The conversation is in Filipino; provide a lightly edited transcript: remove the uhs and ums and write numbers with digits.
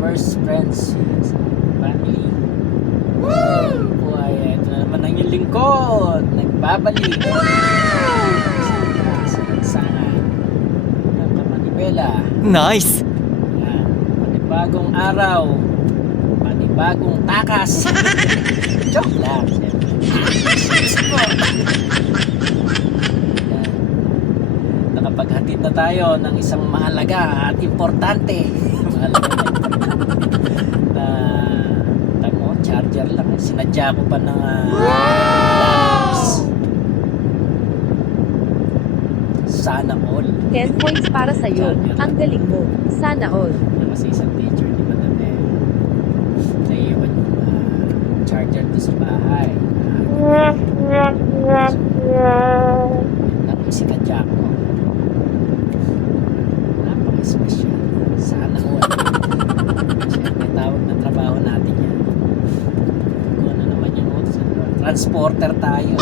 viewers, friends, family. Po ay ito na naman ang inyong lingkod. Nagbabalik. Sa lansangan ng Kamanibela. Nice! Yan. Panibagong araw. Panibagong takas. Joke lang. Nakapaghatid na tayo ng isang mahalaga at importante. Tamo, charger lang. Sinadya ko pa ng sana all. 10 points para sa'yo. Ang galing mo. Sana all. Kasi isang teacher ni Madam naiiwan yung charger to sa bahay. Nakisikadya ko. Napaka-special. Sana all. Siyempre tawag na trabaho natin yan. Kung ano naman yung transporter tayo.